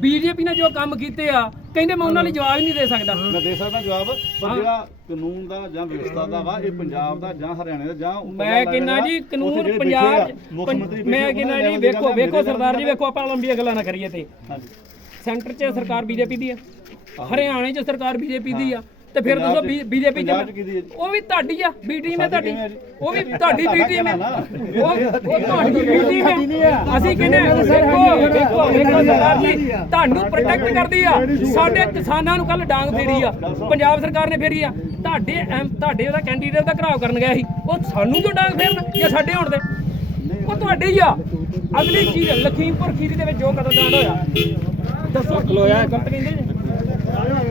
BJP ਨੇ ਜੋ ਕੰਮ ਕੀਤੇ ਆ ਕਹਿੰਦੇ ਮੈਂ ਉਹਨਾਂ ਲਈ ਜਵਾਬ ਨਹੀਂ ਦੇ ਸਕਦਾ। ਮੈਂ ਦੇ ਸਕਦਾ ਜਵਾਬ ਪਰ ਜਿਹੜਾ ਕਾਨੂੰਨ ਦਾ ਜਾਂ ਵਿਵਸਥਾ ਦਾ ਵਾ ਇਹ ਪੰਜਾਬ ਦਾ ਜਾਂ ਹਰਿਆਣੇ ਦਾ ਜਾਂ ਮੈਂ ਕਹਿੰਦਾ ਜੀ ਕਾਨੂੰਨ ਪੰਜਾਬ ਮੈਂ ਕਹਿੰਦਾ ਜੀ ਵੇਖੋ ਵੇਖੋ ਸਰਦਾਰ ਜੀ ਵੇਖੋ ਆਪਾਂ ਲੰਬੀਆਂ ਗੱਲਾਂ ਨਾ ਕਰੀਏ ਤੇ ਹਾਂਜੀ। ਸੈਂਟਰ 'ਚ ਸਰਕਾਰ ਬੀਜੇਪੀ ਦੀ ਆ। ਹਰਿਆਣੇ 'ਚ ਸਰਕਾਰ ਬੀਜੇਪੀ ਦੀ ਆ। ਤੇ ਫਿਰ ਦੱਸੋ ਬੀਜੇਪੀ 'ਚ? ਉਹ ਵੀ ਤੁਹਾਡੀ ਆ ਬੀ ਟੀਮ ਹੈ ਤੁਹਾਡੀ? ਉਹ ਵੀ ਤੁਹਾਡੀ ਬੀ ਟੀਮ ਹੈ। ਉਹ ਉਹ ਤੁਹਾਡੀ ਬੀ ਟੀਮ ਹੈ। ਅਸੀਂ ਕਹਿੰਦੇ ਵੇਖੋ ਵੇਖੋ ਸਰਦਾਰ ਜੀ? ਤੁਹਾਨੂੰ ਪ੍ਰੋਟੈਕਟ ਕਰਦੀ ਆ। ਸਾਡੇ ਕਿਸਾਨਾਂ ਨੂੰ ਕੱਲ ਡਾਂਗ ਫੇਰੀ ਆ। ਪੰਜਾਬ ਸਰਕਾਰ ਨੇ ਫੇਰੀ ਆ। ਤੁਹਾਡੇ ਐਮ- ਤੁਹਾਡੇ ਉਹਦਾ ਕੈਂਡੀਡੇਟ ਦਾ ਘਰਾਵ ਕਰਨ ਗਿਆ ਸੀ। ਉਹ ਸਾਨੂੰ ਕਿਉਂ ਡਾਂਗ ਫੇਰਨ ਜਾਂ ਸਾਡੇ ਹੋਣ ਦੇ ਉਹ ਤੁਹਾਡੇ ਹੀ ਆ। ਅਗਲੀ ਚੀਜ਼ ਲਖੀਮਪੁਰ ਖੀਰੀ ਦੇ ਵਿੱਚ ਜੋ ਕਤਲकांड ਹੋਇਆ। ਦੱਸੋ ਖਲੋਇਆ ਗਲਤ ਕਹਿੰਦੇ ਜੀ?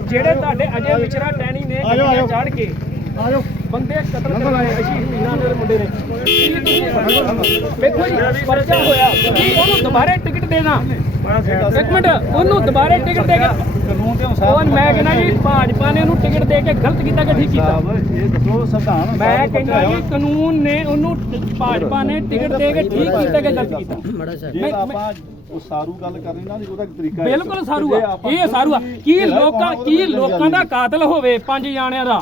ਜਿਹੜੇ ਤੁਹਾਡੇ ਅਜੇ ਵਿਚਰਾ ਟੈਣੀ ਨੇ ਚੜ ਕੇ ਆਜੋ। ਬੰਦੇ ਕਤਲ ਕਰਵਾਏ ਅਸ਼ੀਸ਼ ਮੀਨਾ ਦੇ ਮੁੰਡੇ ਨੇ। ਵੇਖੋ ਜੀ ਪਰਚਾ ਹੋਇਆ। ਕੀ ਉਹਨੂੰ ਦੁਬਾਰੇ ਟਿਕਟ ਦੇਣਾ? ਇੱਕ ਮਿੰਟ ਉਹਨੂੰ ਦੁਬਾਰੇ ਟਿਕਟ ਦੇ ਕੇ ਕਾਨੂੰਨ ਦੇ ਉਹ ਅਨੁਸਾਰ ਮੈਂ ਕਹਿੰਦਾ ਜੀ ਭਾਜਪਾ ਨੇ ਉਹਨੂੰ ਟਿਕਟ ਦੇ ਕੇ ਗਲਤ ਕੀਤਾ ਕਿ ਠੀਕ ਕੀਤਾ? ਸਾਹਿਬ ਇਹ ਦੱਸੋ ਸੰਵਿਧਾਨ ਮੈਂ ਕਹਿੰਦਾ ਜੀ ਕਾਨੂੰਨ ਨੇ ਉਹਨੂੰ ਭਾਜਪਾ ਨੇ ਟਿਕਟ ਦੇ ਕੇ ਠੀਕ ਕੀਤਾ ਕਿ ਗਲਤ ਕੀਤਾ? ਜੇ ਆਪਾਂ ਉਹ ਸਾਰੂ ਗੱਲ ਕਰਨੀ ਨਾ ਉਹਦਾ ਤਰੀਕਾ। ਬਿਲਕੁਲ ਸਾਰੂ ਆ। ਇਹ ਸਾਰੂ ਆ। ਕੀ ਲੋਕਾਂ ਕੀ ਲੋਕਾਂ ਦਾ ਕਾਤਲ ਹੋਵੇ ਪੰਜ ਜਾਣਿਆਂ ਦਾ?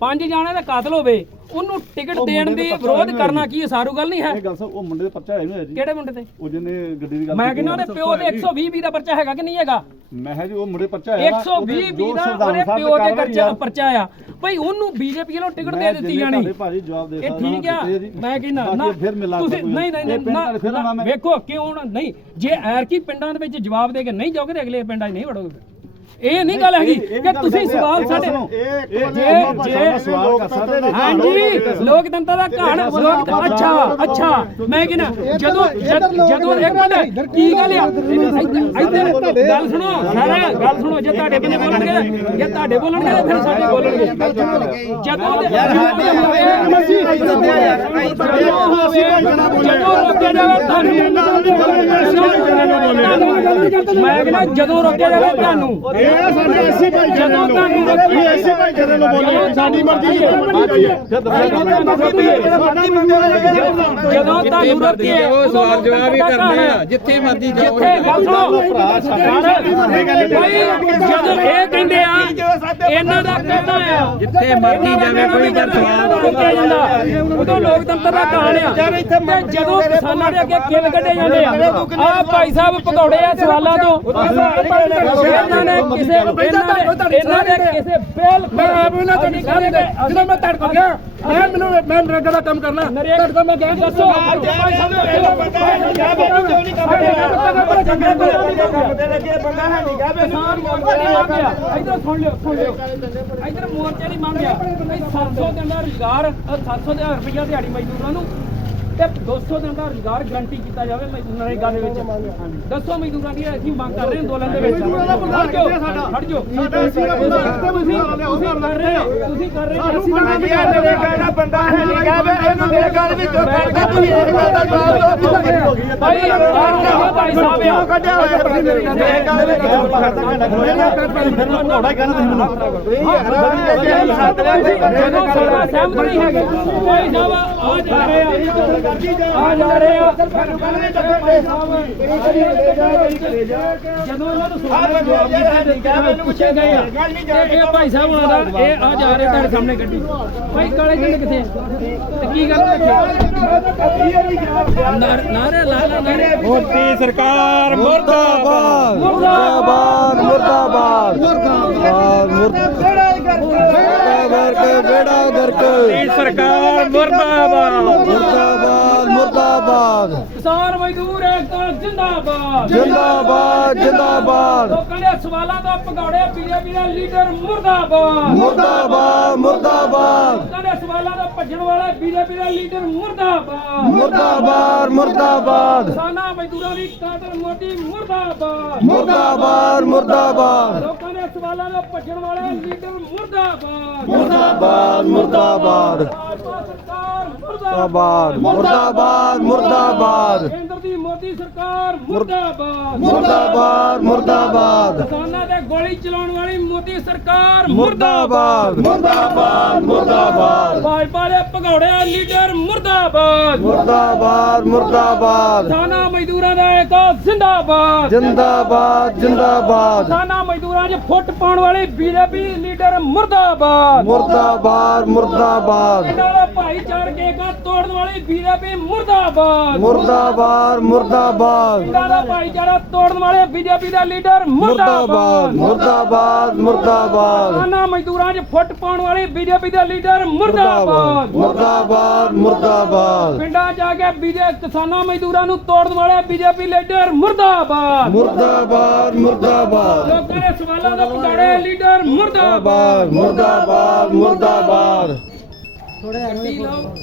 ਪੰਜ ਜਾਣਿਆਂ ਦਾ ਕਾਤਲ ਹੋਵੇ ਉਹਨੂੰ ਟਿਕਟ ਉਹ ਦੇਣ ਮੁੰਡੇ ਦੀ ਵਿਰੋਧ ਨਹੀਂ ਕਰਨਾ ਕੀ ਸਾਰੂ ਗੱਲ ਨਹੀਂ ਹੈ? ਇਹ ਗੱਲ ਸਭ ਉਹ ਮੁੰਡੇ ਦੇ ਪਰਚਾ ਹੈ ਨਾ ਜੀ ਕਿਹੜੇ ਮੁੰਡੇ ਤੇ ਉਹ ਜਿਹਨੇ ਗੱਡੀ ਦੀ ਗੱਲ ਮੈਂ ਕੀਤੀ ਕਹਿੰਦਾ ਉਹਦੇ ਪਿਓ ਦੇ 120 ਵੀ ਦਾ ਪਰਚਾ ਹੈਗਾ ਕਿ ਨਹੀਂ ਹੈਗਾ? ਮੈਂ ਕਿਹਾ ਜੀ ਉਹ ਮੁੰਡੇ ਪਰਚਾ ਹੈ 120 ਵੀ ਦਾ ਉਹਦੇ ਪਿਓ ਦੇ ਪਰਚਾ ਪਰਚਾ ਆ। ਭਈ ਉਹਨੂੰ ਬੀਜੇਪੀ ਵੱਲੋਂ ਟਿਕਟ ਦੇ ਦਿੱਤੀ ਜਾਣੀ। ਭਾਜੀ ਜਵਾਬ ਦੇ ਇਹ ਸਕਦਾ ਠੀਕ ਆ। ਮੈਂ ਕਹਿੰਦਾ ਨਾ ਫਿਰ ਮਿਲਾ ਤੁਸੀਂ ਨਹੀਂ ਨਹੀਂ ਨਹੀਂ ਨਾ ਵੇਖੋ ਕਿਉਂ ਨਾ ਨਹੀਂ ਜੇ ਐਰ ਕੀ ਪਿੰਡਾਂ ਦੇ ਵਿੱਚ ਜਵਾਬ ਦੇ ਕੇ ਨਹੀਂ ਜਾਓਗੇ ਤੇ ਅਗਲੇ ਪਿੰਡਾਂ 'ਚ ਨਹੀਂ ਵੜੋਗੇ। ਇਹ ਨਹੀਂ ਗੱਲ ਹੈਗੀ ਕਿ ਤੁਸੀਂ। ਸਵਾਲ ਸਾਡੇ ਸੁਣੋ, ਇਹ ਜੇ ਜੇ ਜੇ ਸਵਾਲ ਕਰ ਸਕਦੇ ਨੇ। ਹਾਂਜੀ ਲੋਕਤੰਤਰ ਦਾ ਘਾਣ ਲੋਕ ਅੱਛਾ ਅੱਛਾ। ਮੈਂ ਕਹਿੰਦਾ ਜਦੋਂ ਜਦ- ਇੱਕ ਮਿੰਟ ਕੀ ਗੱਲ ਆ? ਇੱਧਰ ਗੱਲ ਸੁਣੋ ਸਾਰਾ ਗੱਲ ਸੁਣੋ ਜੇ ਤੁਹਾਡੇ ਬੰਦੇ ਬੋਲਣਗੇ ਜੇ ਤੁਹਾਡੇ ਬੋਲਣਗੇ ਤਾਂ ਫਿਰ ਸਾਡੇ ਬੋਲਣਗੇ। ਜਦੋਂ ਦੇ- ਜਦੋਂ ਹੋਵੇ ਜਦੋਂ ਹੋਵੇ ਜਦੋਂ ਰੋਕਿਆ ਜਾਵੇ ਤੁਹਾਨੂੰ ਮੈਂ ਕਹਿੰਦਾ ਜਦੋਂ ਰੋਕਿਆ ਜਾਵੇ ਤੁਹਾਨੂੰ ਇਹ ਸਾਡੇ ਐਸੀ ਭਾਈਚਾਰੇ ਜਦੋਂ ਨੂੰ। ਤੁਹਾਨੂੰ ਰੋਕਿਆ ਇਹ ਐਸੀ ਭਾਈਚਾਰੇ ਨੂੰ ਬੋਲੀਏ। ਸਾਡੀ ਮਰਜ਼ੀ ਹੈ। ਜਦੋਂ ਤੁਹਾਨੂੰ ਰੋਕੀਏ ਉਹ ਸਵਾਲ ਜਵਾਬ ਹੀ ਕਰਨੇ ਆ ਜਿੱਥੇ ਮਰਜ਼ੀ ਜਾਓ। ਜਿੱਥੇ ਗੱਲ ਸੁਣੋ ਜਦੋਂ ਇਹ ਕਹਿੰਦੇ ਆ ਇਹਨਾਂ ਦਾ ਕਹਿਣਾ ਆ ਜਿੱਥੇ ਮਰਜ਼ੀ ਜਾਵੇ ਕੋਈ ਗੱਲ ਸਵਾਲ ਰੋਕਿਆ ਜਾਂਦਾ। ਉਦੋਂ ਲੋਕਤੰਤਰ ਦਾ ਕਹਾਣ ਆ। ਜਦੋਂ ਕਿਸਾਨਾਂ ਦੇ ਅੱਗੇ ਕਿੱਲ ਕੱਢੇ ਜਾਂਦੇ ਆ ਆ ਭਾਈ ਸਾਹਿਬ ਪਕੌੜੇ ਆ ਸਵਾਲਾਂ ਤੋਂ। ਇਹਨਾਂ ਨੇ ਕਿਸੇ ਇਹਨਾਂ ਦੇ ਇਹਨਾਂ ਦੇ ਕਿਸੇ ਬਿਲ ਮੈਂ ਆਪ ਇਹਨਾਂ ਤੋਂ ਨਹੀਂ ਕਹਿੰਦਾ ਜਦੋਂ ਮੈਂ ਤੜਕ ਗਿਆ ਮੈਂ ਮੈਨੂੰ ਮੈਂ ਨਰੇਗਾ ਦਾ ਕੰਮ ਕਰਨਾ। ਨਰੇਗਾ ਦਾ ਮੈਂ ਗੱਲ ਦੱਸੋ ਭਾਈ ਸਾਹਿਬ ਕਿਸਾਨ ਮੋਰਚਾ ਨਹੀਂ ਮੰਗਿਆ ਇਧਰ ਸੁਣ ਲਿਓ ਸੁਣ ਲਿਓ। ਇਧਰ ਮੋਰਚਾ ਨਹੀਂ ਮੰਗਿਆ 700 ਦਿਨ ਦਾ ਰੁਜ਼ਗਾਰ 700 ਦੇ ਰੁਪਈਆ ਦਿਹਾੜੀ ਮਜ਼ਦੂਰਾਂ ਨੂੰ ਤੇ 200 ਦਿਨ ਦਾ ਰੁਜ਼ਗਾਰ ਗਰੰਟੀ ਕੀਤਾ ਜਾਵੇ ਨਰੇਗਾ ਦੇ ਵਿੱਚ ਦੱਸੋ ਮਜ਼ਦੂਰਾਂ ਦੀ ਅਸੀਂ ਮੰਗ ਕਰ ਰਹੇ ਹਾਂ ਅੰਦੋਲਨ ਦੇ ਵਿੱਚ ਖੜ ਜਾਓ ਖੜ ਜਾਓ ਤੁਸੀਂ ਤੁਸੀਂ ਕਰ ਰਹੇ ਹੋ ਤੁਸੀਂ ਕਰ ਰਹੇ ਅਸੀਂ ਨਰੇਗਾ ਦਾ ਬੰਦਾ ਹੈ ਨਹੀਂ ਕਹਵੇ ਇਹਨੂੰ ਨਰੇਗਾ ਦੇ ਵਿੱਚੋਂ ਕੱਢ ਤੁਸੀਂ ਇਹ ਗੱਲ ਦਾ ਜਵਾਬ ਦਿਓ ਭਾਈ ਭਾਈ ਸਾਹਿਬ ਆ ਕੱਢਿਆ ਹੋਇਆ ਨਰੇਗਾ ਦੇ ਜਦੋਂ ਸਾਡਾ ਸਹਿਮਤ ਨਹੀਂ ਹੈਗੇ ਭਾਈ ਸਾਹਿਬ ਆ ਜਾ ਰਹੇ ਆ ਆ ਜਾ ਰਹੇ ਆ। ਜਦੋਂ ਇਹਨਾਂ ਨੂੰ ਸਵਾਲ ਦਾ ਜਵਾਬ ਦਿੱਤਾ ਮੈਨੂੰ ਪੁੱਛੇ। ਗਏ ਆ ਤੇ ਇਹ ਭਾਈ ਸਾਹਿਬ ਉਹਨਾਂ ਦਾ ਇਹ ਆ ਜਾ ਰਹੇ ਤੁਹਾਡੇ ਸਾਹਮਣੇ ਗੱਡੀ। ਭਾਈ ਕਾਲੇ ਝੰਡੇ ਕਿੱਥੇ? ਤੇ ਕੀ ਗੱਲ ਰੱਖਿਆ ਨਾਰੇ ਲਾ ਲਾ ਨਾਰੇ। ਮੋਦੀ ਸਰਕਾਰ ਮੁਰਦਾਬਾਦ। ਮੁਰਦਾਬਾਦ। ਮੁਰਦਾਬਾਦ। ਮੁਰਦਾਬਾਦ। ਬੇੜਾ ਗਰਕ। ਸਰਕਾਰ ਮੁਰਦਾਬਾਦ। ਮੁਰਦਾਬਾਦ ਮੁਰਦਾਬਾਦ। ਕਿਸਾਨ ਮਜ਼ਦੂਰ ਏਕਤਾ ਜਿੰਦਾਬਾਦ। ਜਿੰਦਾਬਾਦ ਜਿੰਦਾਬਾਦ। ਲੋਕਾਂ ਦੇ ਸਵਾਲਾਂ ਦਾ ਪਕੌੜੇ ਬੀਜੇਪੀ ਦਾ ਲੀਡਰ ਮੁਰਦਾਬਾਦ। ਮੁਰਦਾਬਾਦ ਮੁਰਦਾਬਾਦ। ਲੋਕਾਂ ਦੇ ਸਵਾਲਾਂ ਦਾ ਭੱਜਣ ਵਾਲਾ ਬੀਜੇਪੀ ਦਾ ਲੀਡਰ ਮੁਰਦਾਬਾਦ। ਮੁਰਦਾਬਾਦ ਮੁਰਦਾਬਾਦ। ਕਿਸਾਨਾਂ ਮਜ਼ਦੂਰਾਂ ਦੀ ਕਾਤਲ ਮੋਦੀ ਮੁਰਦਾਬਾਦ। ਮੁਰਦਾਬਾਦ ਮੁਰਦਾਬਾਦ। ਦੇ ਸਵਾਲਾਂ ਦਾ ਭੱਜਣ ਵਾਲਾ ਲੀਡਰ ਮੁਰਦਾਬਾਦ। ਮੁਰਦਾਬਾਦ ਮੁਰਦਾਬਾਦ। ਭਾਜਪਾ ਸਰਕਾਰ ਮੁਰਦਾਬਾਦ ਮੁਰਦਾਬਾਦ। ਮੁਰਦਾਬਾਦ ਕੇਂਦਰ ਦੀ ਮੋਦੀ ਸਰਕਾਰ ਮੁਰਦਾਬਾਦ। ਮੁਰਦਾਬਾਦ ਮੁਰਦਾਬਾਦ। ਕਿਸਾਨਾਂ ਤੇ ਗੋਲੀ ਚਲਾਉਣ ਵਾਲੀ ਮੋਦੀ ਸਰਕਾਰ ਮੁਰਦਾਬਾਦ। ਮੁਰਦਾਬਾਦ। ਮੁਰਦਾਬਾਦ ਭਾਜਪਾ ਦੇ ਭਗੌੜਿਆ ਲੀਡਰ ਮੁਰਦਾਬਾਦ। ਮੁਰਦਾਬਾਦ ਮੁਰਦਾਬਾਦ। ਕਿਸਾਨਾਂ ਮਜ਼ਦੂਰਾਂ ਦਾ ਏਕਾ ਜ਼ਿੰਦਾਬਾਦ। ਜਿੰਦਾਬਾਦ ਜਿੰਦਾਬਾਦ। ਕਿਸਾਨਾਂ ਮਜ਼ਦੂਰਾਂ 'ਚ ਫੁੱਟ ਪਾਉਣ ਵਾਲੇ ਬੀਜੇਪੀ ਲੀਡਰ ਮੁਰਦਾਬਾਦ। ਮੁਰਦਾਬਾਦ ਮੁਰਦਾਬਾਦ। ਪਿੰਡਾਂ ਦਾ ਭਾਈਚਾਰਕ ਏਕਾ ਤੋੜਨ ਵਾਲੀ ਬੀਜੇਪੀ ਮੁਰਦਾਬਾਦ। ਮੁਰਦਾਬਾਦ ਮੁਰਦਾਬਾਦ। ਪਿੰਡਾਂ ਦਾ ਭਾਈਚਾਰਾ ਤੋੜਨ ਵਾਲੇ ਬੀਜੇਪੀ ਦਾ ਲੀਡਰ ਮੁਰਦਾਬਾਦ। ਮੁਰਦਾਬਾਦ ਮੁਰਦਾਬਾਦ ਮੁਰਦਾਬਾਦ। ਕਿਸਾਨਾਂ ਮਜ਼ਦੂਰਾਂ 'ਚ ਫੁੱਟ ਪਾਉਣ ਵਾਲੇ ਬੀਜੇਪੀ ਦਾ ਲੀਡਰ ਮੁਰਦਾਬਾਦ। ਮੁਰਦਾਬਾਦ ਮੁਰਦਾਬਾਦ ਪਿੰਡਾਂ 'ਚ ਜਾ ਕੇ ਬੀਜੇ ਕਿਸਾਨਾਂ ਮਜ਼ਦੂਰਾਂ ਨੂੰ ਤੋੜਨ ਵਾਲੇ ਬੀਜੇਪੀ ਲੀਡਰ ਮੁਰਦਾਬਾਦ। ਮੁਰਦਾਬਾਦ ਮੁਰਦਾਬਾਦ। ਲੋਕਾਂ ਦੇ ਸਵਾਲਾਂ ਦਾ ਪਟਾੜੇ ਲੀਡਰ ਮੁਰਦਾਬਾਦ। ਮੁਰਦਾਬਾਦ ਮੁਰਦਾਬਾਦ ਗੱਡੀ ਲਾਓ।